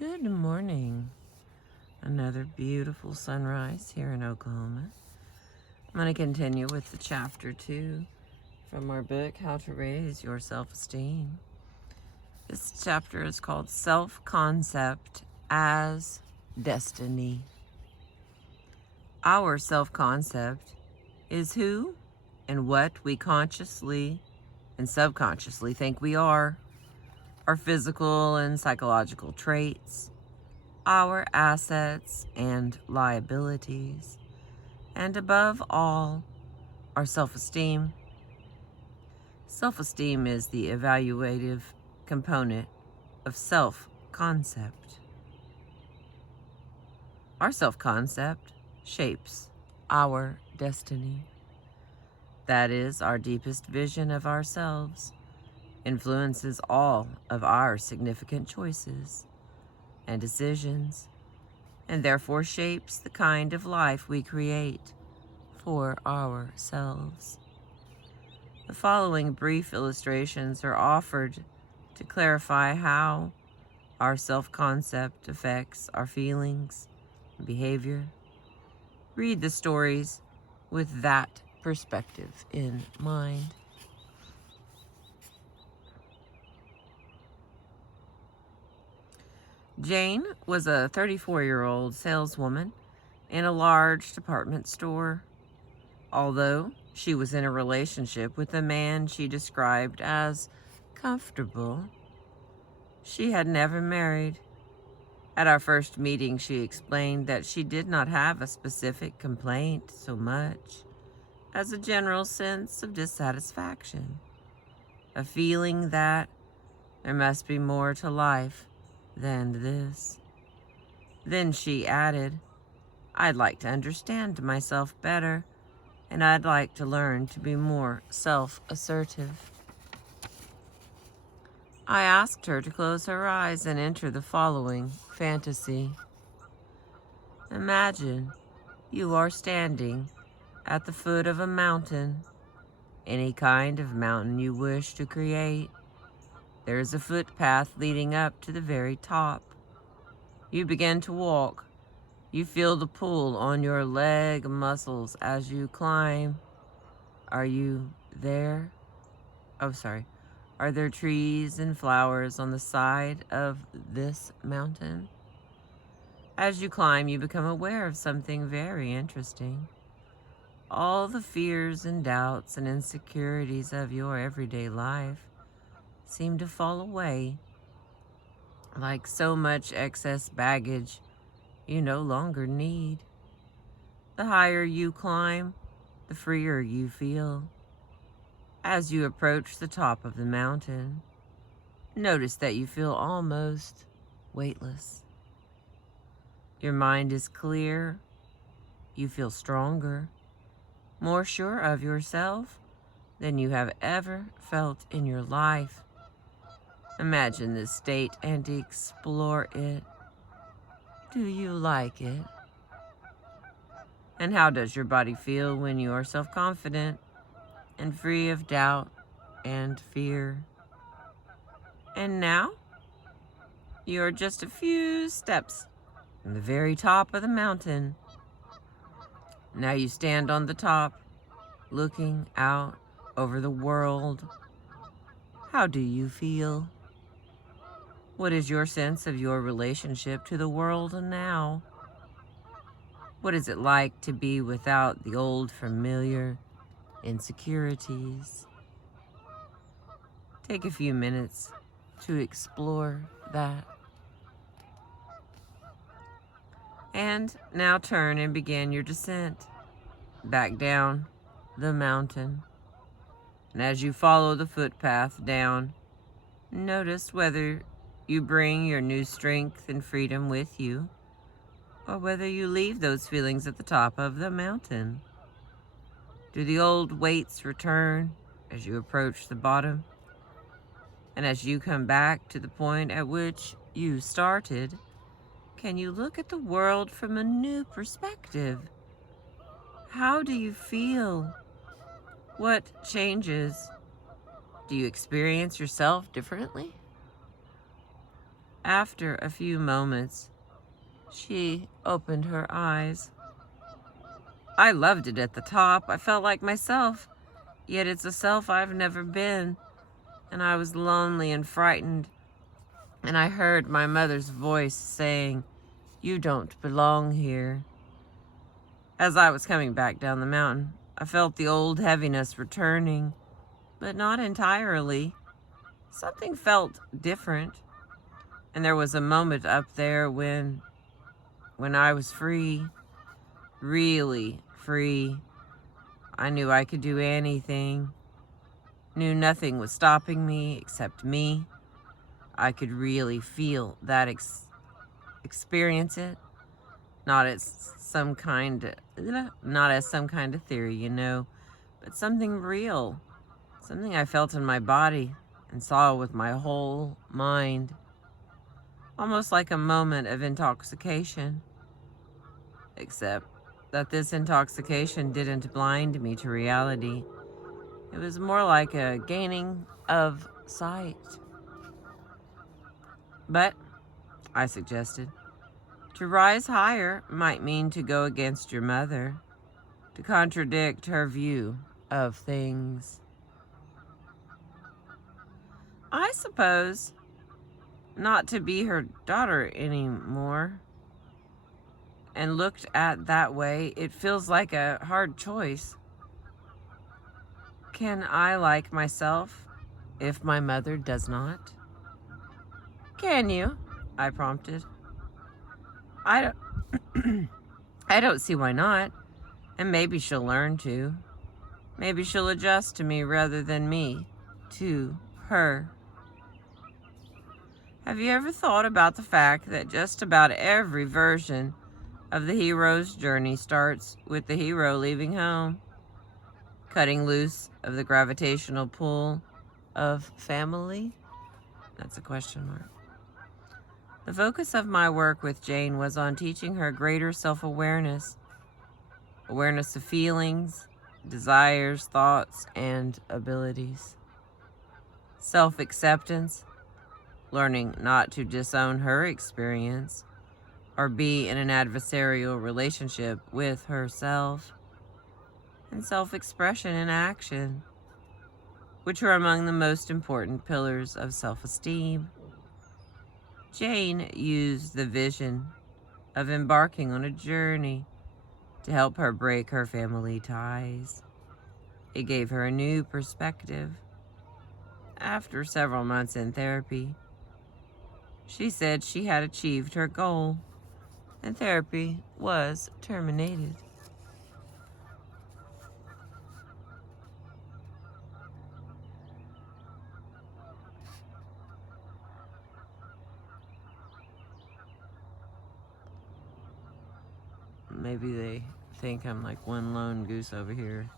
Good morning. Another beautiful sunrise here in Oklahoma. I'm going to continue with the chapter 2 from our book, How to Raise Your Self-Esteem. This chapter is called Self-Concept as Destiny. Our self-concept is who and what we consciously and subconsciously think we are. Our physical and psychological traits, our assets and liabilities, and above all, our self-esteem. Self-esteem is the evaluative component of self-concept. Our self-concept shapes our destiny. That is, our deepest vision of ourselves influences all of our significant choices and decisions, and therefore shapes the kind of life we create for ourselves. The following brief illustrations are offered to clarify how our self-concept affects our feelings and behavior. Read the stories with that perspective in mind. Jane was a 34-year-old saleswoman in a large department store. Although she was in a relationship with a man she described as comfortable, she had never married. At our first meeting, she explained that she did not have a specific complaint so much as a general sense of dissatisfaction, a feeling that there must be more to life than this. Then she added, "I'd like to understand myself better, and I'd like to learn to be more self-assertive." I asked her to close her eyes and enter the following fantasy. Imagine you are standing at the foot of a mountain, any kind of mountain you wish to create. There is a footpath leading up to the very top. You begin to walk. You feel the pull on your leg muscles as you climb. Are you there? Are there trees and flowers on the side of this mountain? As you climb, you become aware of something very interesting. All the fears and doubts and insecurities of your everyday life seem to fall away, like so much excess baggage you no longer need. The higher you climb, the freer you feel. As you approach the top of the mountain, notice that you feel almost weightless. Your mind is clear. You feel stronger, more sure of yourself than you have ever felt in your life. Imagine this state and explore it. Do you like it? And how does your body feel when you are self-confident and free of doubt and fear? And now, you are just a few steps from the very top of the mountain. Now you stand on the top, looking out over the world. How do you feel? What is your sense of your relationship to the world now? What is it like to be without the old familiar insecurities? Take a few minutes to explore that. And now turn and begin your descent back down the mountain. And as you follow the footpath down, notice whether you bring your new strength and freedom with you, or whether you leave those feelings at the top of the mountain. Do the old weights return as you approach the bottom? And as you come back to the point at which you started, can you look at the world from a new perspective? How do you feel? What changes? Do you experience yourself differently? After a few moments, she opened her eyes. I loved it at the top. I felt like myself, yet it's a self I've never been, and I was lonely and frightened. And I heard my mother's voice saying, "You don't belong here." As I was coming back down the mountain, I felt the old heaviness returning, but not entirely. Something felt different. And there was a moment up there when I was free, really free. I knew I could do anything. Knew nothing was stopping me except me. I could really feel that, experience it, not as some kind of theory, but something real, something I felt in my body and saw with my whole mind, almost like a moment of intoxication, except that this intoxication didn't blind me to reality. It was more like a gaining of sight. But, I suggested, to rise higher might mean to go against your mother, to contradict her view of things. I suppose not to be her daughter anymore. And looked at that way, it feels like a hard choice. Can I like myself if my mother does not? Can you? I prompted. I don't, I don't see why not. And maybe she'll learn to. Maybe she'll adjust to me rather than me to her. Have you ever thought about the fact that just about every version of the hero's journey starts with the hero leaving home, cutting loose of the gravitational pull of family? That's a question mark. The focus of my work with Jane was on teaching her greater self-awareness, awareness of feelings, desires, thoughts, and abilities. Self-acceptance, learning not to disown her experience or be in an adversarial relationship with herself. And self-expression in action, which are among the most important pillars of self-esteem. Jane used the vision of embarking on a journey to help her break her family ties. It gave her a new perspective. After several months in therapy, she said she had achieved her goal, and therapy was terminated. Maybe they think I'm like one lone goose over here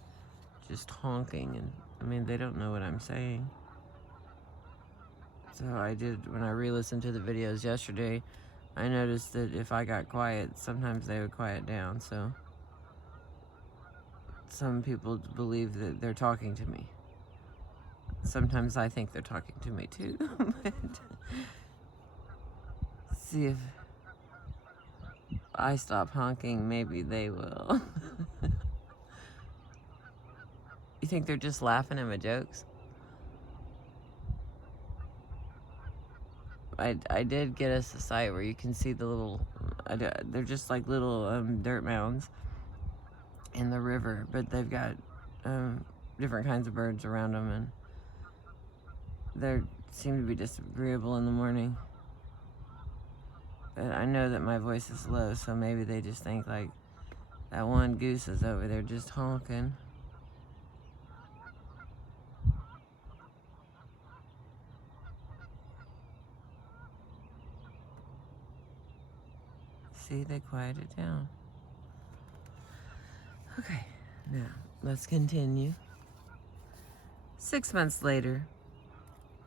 just honking, and they don't know what I'm saying. So when I re-listened to the videos yesterday, I noticed that if I got quiet, sometimes they would quiet down. So some people believe that they're talking to me. Sometimes I think they're talking to me too. But see if I stop honking, maybe they will. You think they're just laughing at my jokes? I did get us a site where you can see the little, they're just like little dirt mounds in the river, but they've got different kinds of birds around them, and they seem to be disagreeable in the morning. But I know that my voice is low, so maybe they just think like that one goose is over there just honking. See, they quieted down. Okay, now let's continue. 6 months later,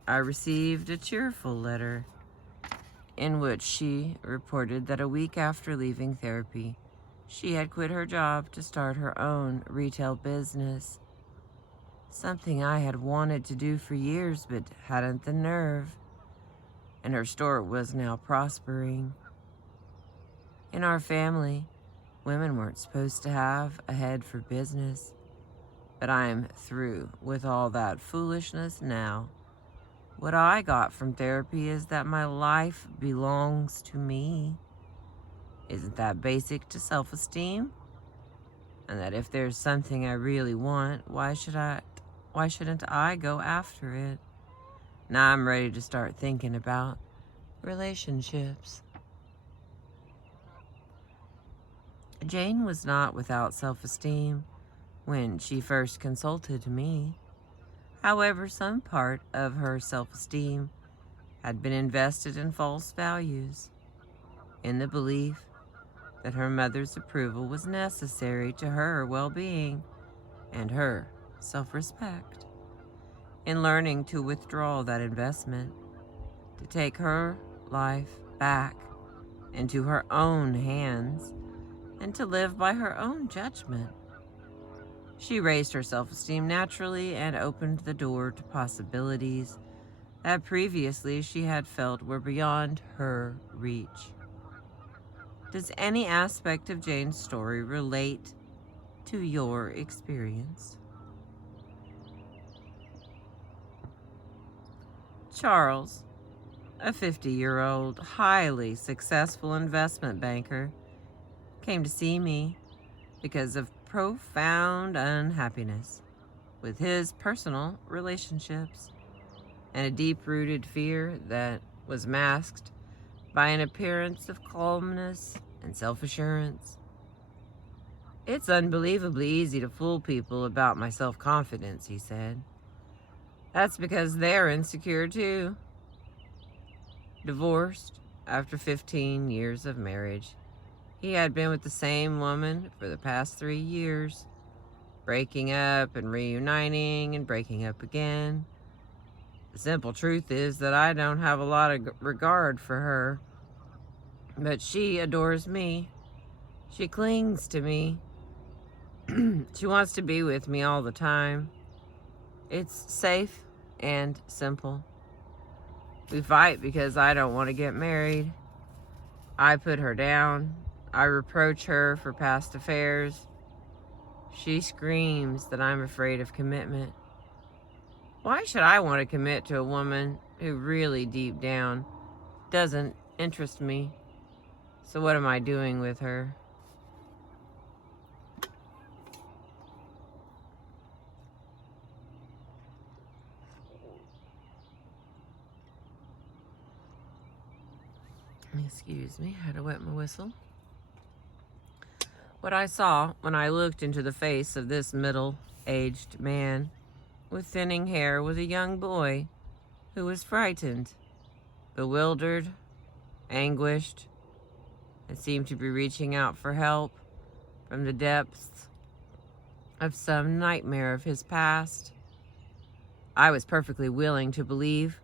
I received a cheerful letter in which she reported that a week after leaving therapy, she had quit her job to start her own retail business. Something I had wanted to do for years but hadn't the nerve. and her store was now prospering. In our family, women weren't supposed to have a head for business, but I am through with all that foolishness now. What I got from therapy is that my life belongs to me. Isn't that basic to self-esteem? And that if there's something I really want, why shouldn't I go after it? Now I'm ready to start thinking about relationships. Jane was not without self-esteem when she first consulted me. However, some part of her self-esteem had been invested in false values, in the belief that her mother's approval was necessary to her well-being and her self-respect. In learning to withdraw that investment, to take her life back into her own hands, and to live by her own judgment, she raised her self-esteem naturally and opened the door to possibilities that previously she had felt were beyond her reach. Does any aspect of Jane's story relate to your experience? Charles, a 50-year-old, highly successful investment banker, came to see me because of profound unhappiness with his personal relationships and a deep-rooted fear that was masked by an appearance of calmness and self-assurance. It's unbelievably easy to fool people about my self-confidence, he said. That's because they're insecure too. Divorced after 15 years of marriage, he had been with the same woman for the past 3 years, breaking up and reuniting and breaking up again. The simple truth is that I don't have a lot of regard for her, but she adores me. She clings to me. She wants to be with me all the time. It's safe and simple. We fight because I don't want to get married. I put her down. I reproach her for past affairs. She screams that I'm afraid of commitment. Why should I want to commit to a woman who really deep down doesn't interest me? So what am I doing with her? Excuse me, I had to wet my whistle. What I saw when I looked into the face of this middle-aged man with thinning hair was a young boy who was frightened, bewildered, anguished, and seemed to be reaching out for help from the depths of some nightmare of his past. I was perfectly willing to believe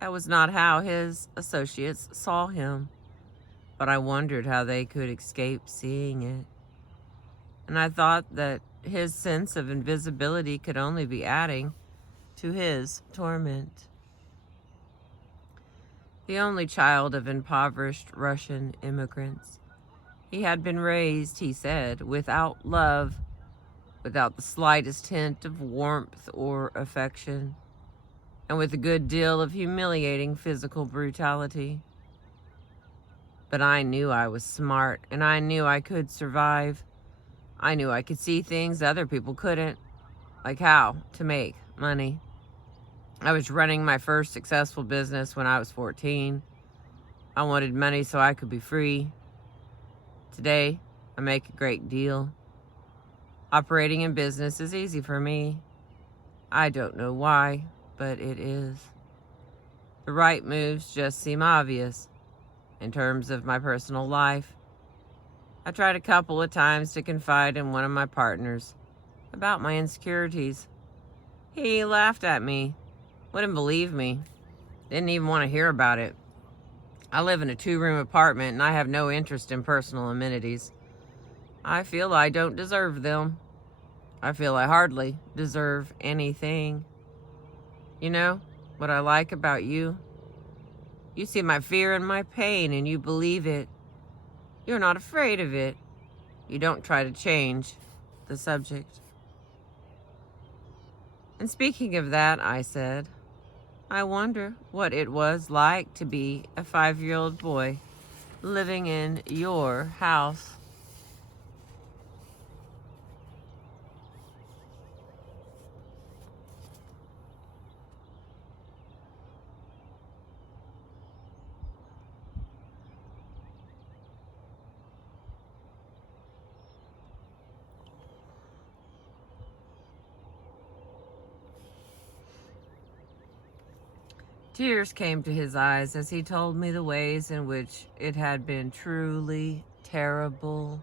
that was not how his associates saw him, but I wondered how they could escape seeing it. And I thought that his sense of invisibility could only be adding to his torment. The only child of impoverished Russian immigrants, he had been raised, he said, without love, without the slightest hint of warmth or affection, and with a good deal of humiliating physical brutality. But I knew I was smart, and I knew I could survive. I knew I could see things other people couldn't, like how to make money. I was running my first successful business when I was 14. I wanted money so I could be free. Today, I make a great deal. Operating in business is easy for me. I don't know why, but it is. The right moves just seem obvious in terms of my personal life. I tried a couple of times to confide in one of my partners about my insecurities. He laughed at me, wouldn't believe me, didn't even want to hear about it. I live in a 2-room apartment and I have no interest in personal amenities. I feel I don't deserve them. I feel I hardly deserve anything. You know what I like about you? You see my fear and my pain, and you believe it. You're not afraid of it. You don't try to change the subject. And speaking of that, I said, I wonder what it was like to be a 5-year-old boy living in your house. Tears came to his eyes as he told me the ways in which it had been truly terrible.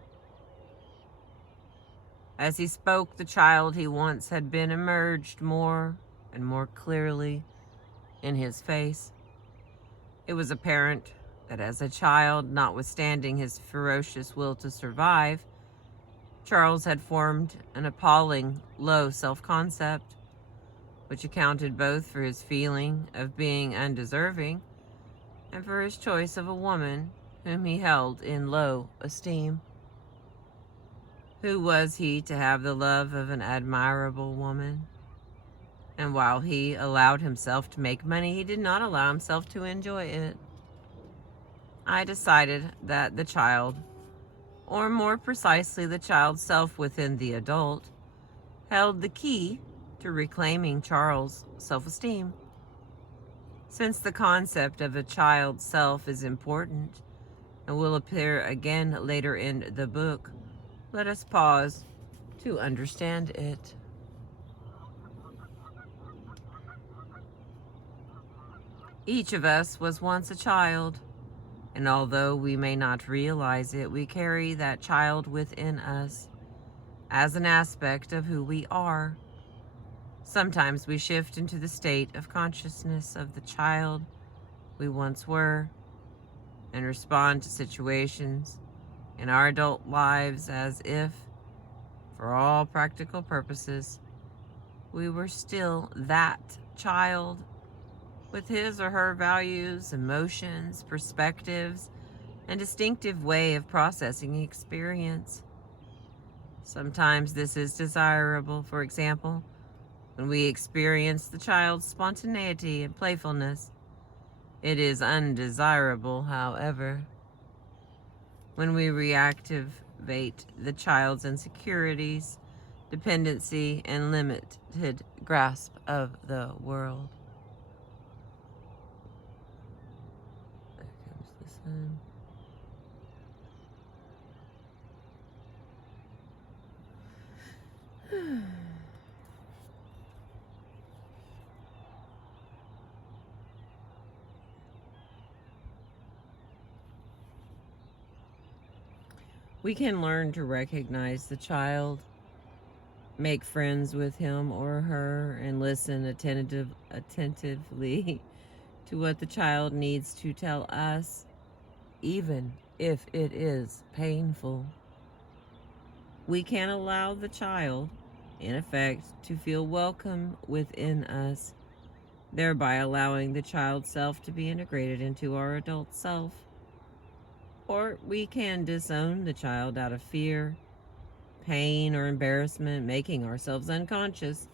As he spoke, the child he once had been emerged more and more clearly in his face. It was apparent that as a child, notwithstanding his ferocious will to survive, Charles had formed an appalling low self-concept, which accounted both for his feeling of being undeserving and for his choice of a woman whom he held in low esteem. Who was he to have the love of an admirable woman? And while he allowed himself to make money, he did not allow himself to enjoy it. I decided that the child, or more precisely the child's self within the adult, held the key to reclaiming Charles' self-esteem. Since the concept of a child's self is important and will appear again later in the book, let us pause to understand it. Each of us was once a child, and although we may not realize it, we carry that child within us as an aspect of who we are. Sometimes we shift into the state of consciousness of the child we once were and respond to situations in our adult lives as if, for all practical purposes, we were still that child with his or her values, emotions, perspectives, and distinctive way of processing experience. Sometimes this is desirable. For example, when we experience the child's spontaneity and playfulness. It is undesirable, however, when we reactivate the child's insecurities, dependency, and limited grasp of the world. There comes the sun. We can learn to recognize the child, make friends with him or her, and listen attentively to what the child needs to tell us, even if it is painful. We can allow the child, in effect, to feel welcome within us, thereby allowing the child's self to be integrated into our adult self. Or we can disown the child out of fear, pain, or embarrassment, making ourselves unconscious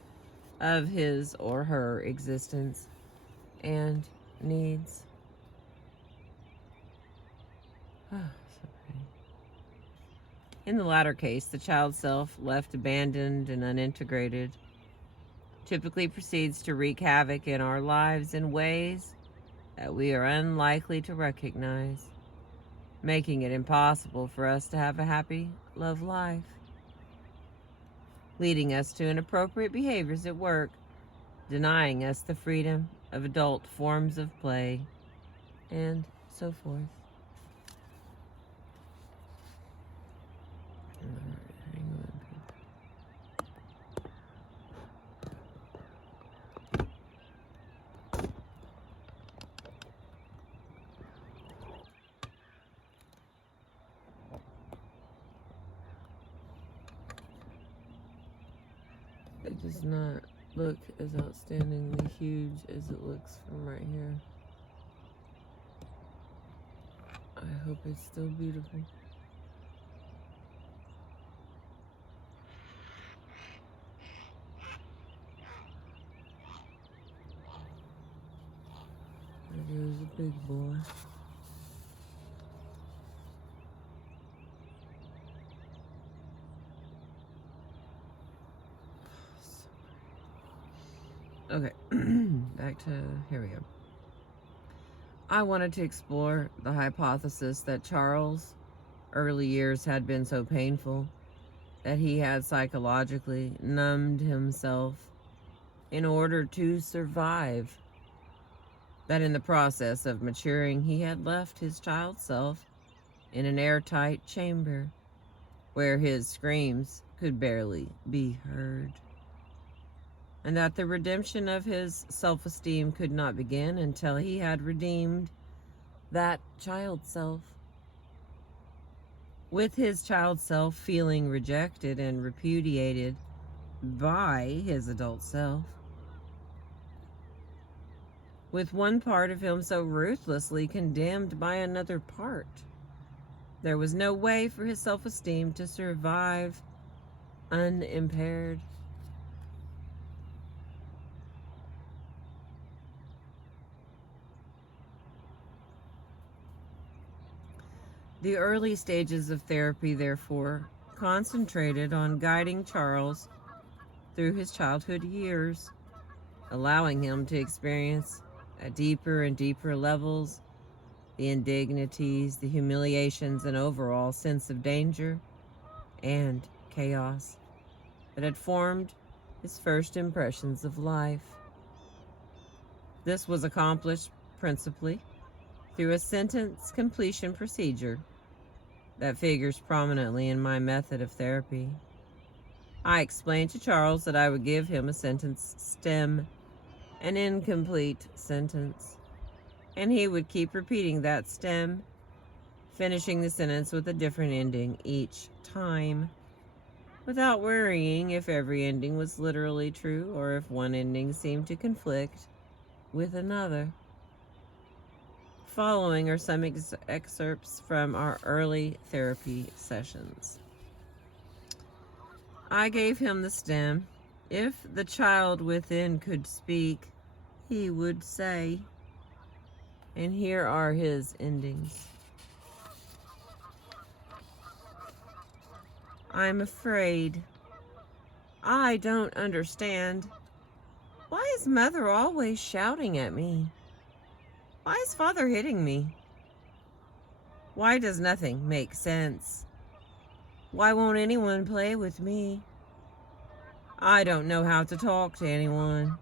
of his or her existence and needs. In the latter case, the child's self, left abandoned and unintegrated, typically proceeds to wreak havoc in our lives in ways that we are unlikely to recognize, making it impossible for us to have a happy love life, leading us to inappropriate behaviors at work, denying us the freedom of adult forms of play, and so forth. It does not look as outstandingly huge as it looks from right here. hope it's still beautiful. There goes a big boy. Okay, back to, here we go. I wanted to explore the hypothesis that Charles' early years had been so painful that he had psychologically numbed himself in order to survive. That in the process of maturing, he had left his child self in an airtight chamber where his screams could barely be heard. And that the redemption of his self-esteem could not begin until he had redeemed that child self. With his child self feeling rejected and repudiated by his adult self, with one part of him so ruthlessly condemned by another part, there was no way for his self-esteem to survive unimpaired. The early stages of therapy, therefore, concentrated on guiding Charles through his childhood years, allowing him to experience at deeper and deeper levels the indignities, the humiliations, and overall sense of danger and chaos that had formed his first impressions of life. This was accomplished principally through a sentence completion procedure that figures prominently in my method of therapy. I explained to Charles that I would give him a sentence stem, an incomplete sentence, and he would keep repeating that stem, finishing the sentence with a different ending each time, without worrying if every ending was literally true or if one ending seemed to conflict with another. Following are some excerpts from our early therapy sessions. I gave him the stem. If the child within could speak, he would say. And here are his endings. I'm afraid. I don't understand. Why is Mother always shouting at me? Why is Father hitting me? Why does nothing make sense? Why won't anyone play with me? I don't know how to talk to anyone.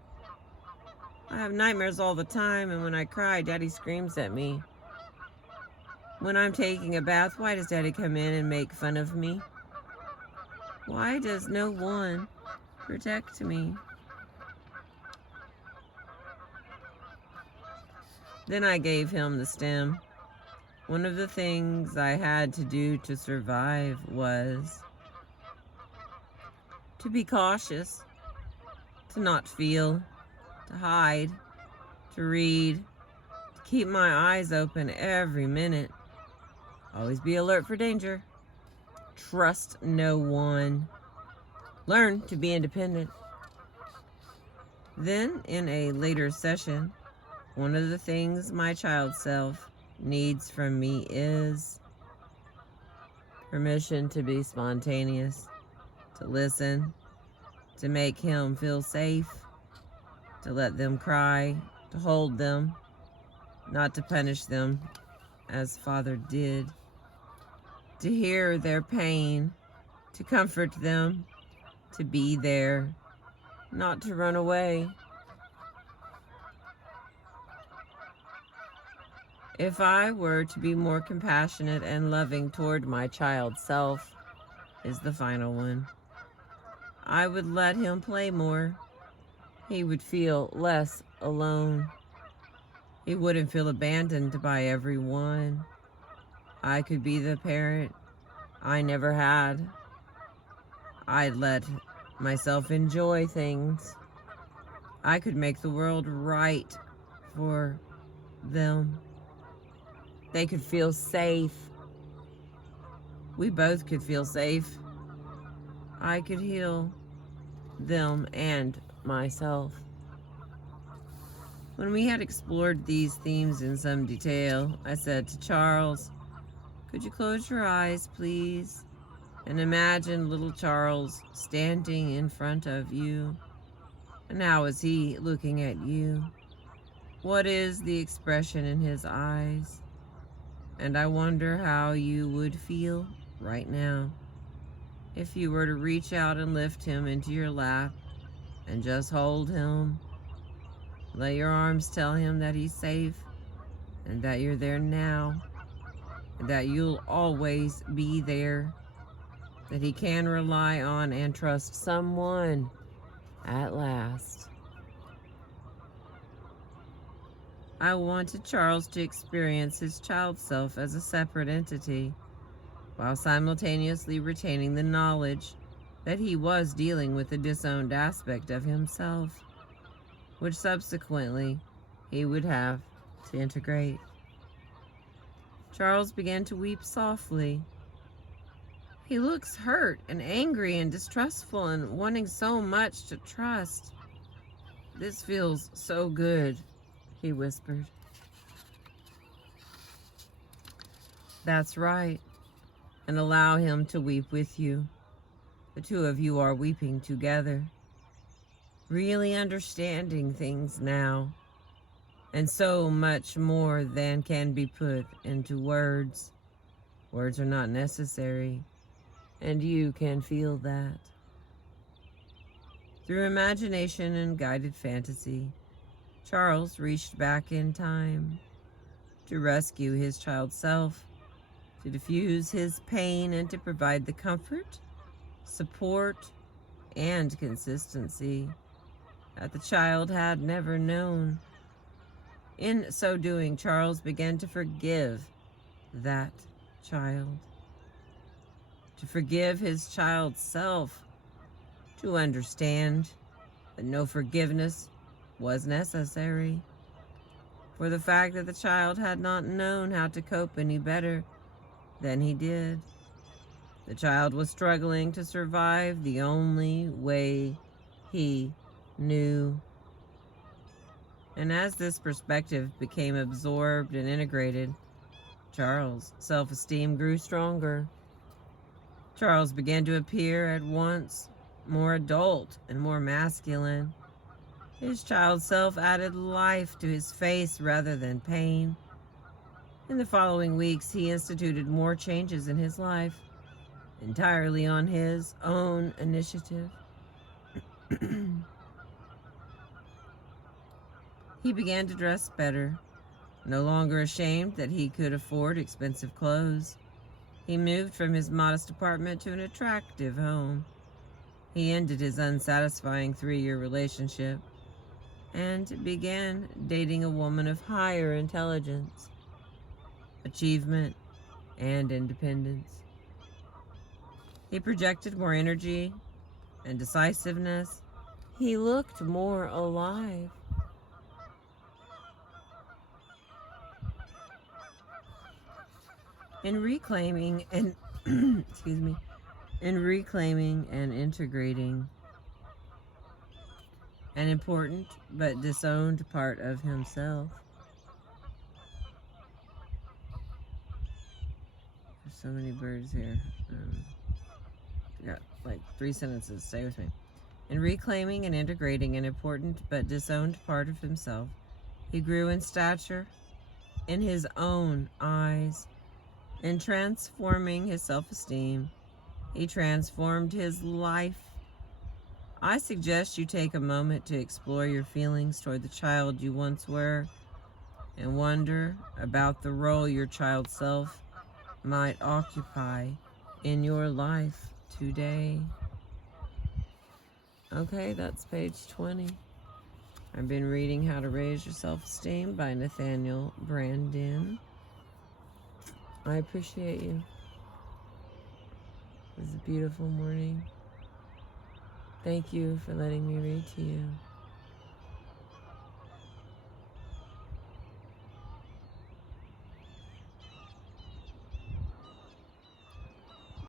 I have nightmares all the time, and when I cry, Daddy screams at me. When I'm taking a bath, why does Daddy come in and make fun of me? Why does no one protect me? Then I gave him the stem. One of the things I had to do to survive was to be cautious, to not feel, to hide, to read, to keep my eyes open every minute, always be alert for danger, trust no one, learn to be independent. Then, in a later session, one of the things my child self needs from me is permission to be spontaneous, to listen, to make him feel safe, to let them cry, to hold them, not to punish them as Father did, to hear their pain, to comfort them, to be there, not to run away. If I were to be more compassionate and loving toward my child self, is the final one, I would let him play more. He would feel less alone. He wouldn't feel abandoned by everyone. I could be the parent I never had. I'd let myself enjoy things. I could make the world right for them. They could feel safe. We both could feel safe. I could heal them and myself. When we had explored these themes in some detail, I said to Charles, "Could you close your eyes, please, and imagine little Charles standing in front of you? And how is he looking at you? What is the expression in his eyes? And I wonder how you would feel right now if you were to reach out and lift him into your lap and just hold him. Let your arms tell him that he's safe and that you're there now, and that you'll always be there, that he can rely on and trust someone at last." I wanted Charles to experience his child self as a separate entity, while simultaneously retaining the knowledge that he was dealing with a disowned aspect of himself, which subsequently he would have to integrate. Charles began to weep softly. "He looks hurt and angry and distrustful and wanting so much to trust. This feels so good," he whispered. "That's right, and allow him to weep with you. The two of you are weeping together, really understanding things now, and so much more than can be put into words. Words are not necessary, and you can feel that." Through imagination and guided fantasy, Charles reached back in time to rescue his child self, to diffuse his pain, and to provide the comfort, support, and consistency that the child had never known. In so doing, Charles began to forgive that child, to forgive his child self, to understand that no forgiveness was necessary, for the fact that the child had not known how to cope any better than he did. The child was struggling to survive the only way he knew. And as this perspective became absorbed and integrated, Charles' self-esteem grew stronger. Charles began to appear at once more adult and more masculine. His child self added life to his face rather than pain. In the following weeks, he instituted more changes in his life, entirely on his own initiative. He began to dress better, no longer ashamed that he could afford expensive clothes. He moved from his modest apartment to an attractive home. He ended his unsatisfying 3-year relationship and began dating a woman of higher intelligence, achievement, and independence. He projected more energy and decisiveness. He looked more alive. In reclaiming and in reclaiming and integrating an important but disowned part of himself. There's so many birds here. I got like 3 sentences. Stay with me. In reclaiming and integrating an important but disowned part of himself, he grew in stature in his own eyes. In transforming his self-esteem, he transformed his life. I suggest you take a moment to explore your feelings toward the child you once were and wonder about the role your child self might occupy in your life today. Okay, that's page 20. I've been reading How to Raise Your Self-Esteem by Nathaniel Brandon. I appreciate you. It was a beautiful morning. Thank you for letting me read to you.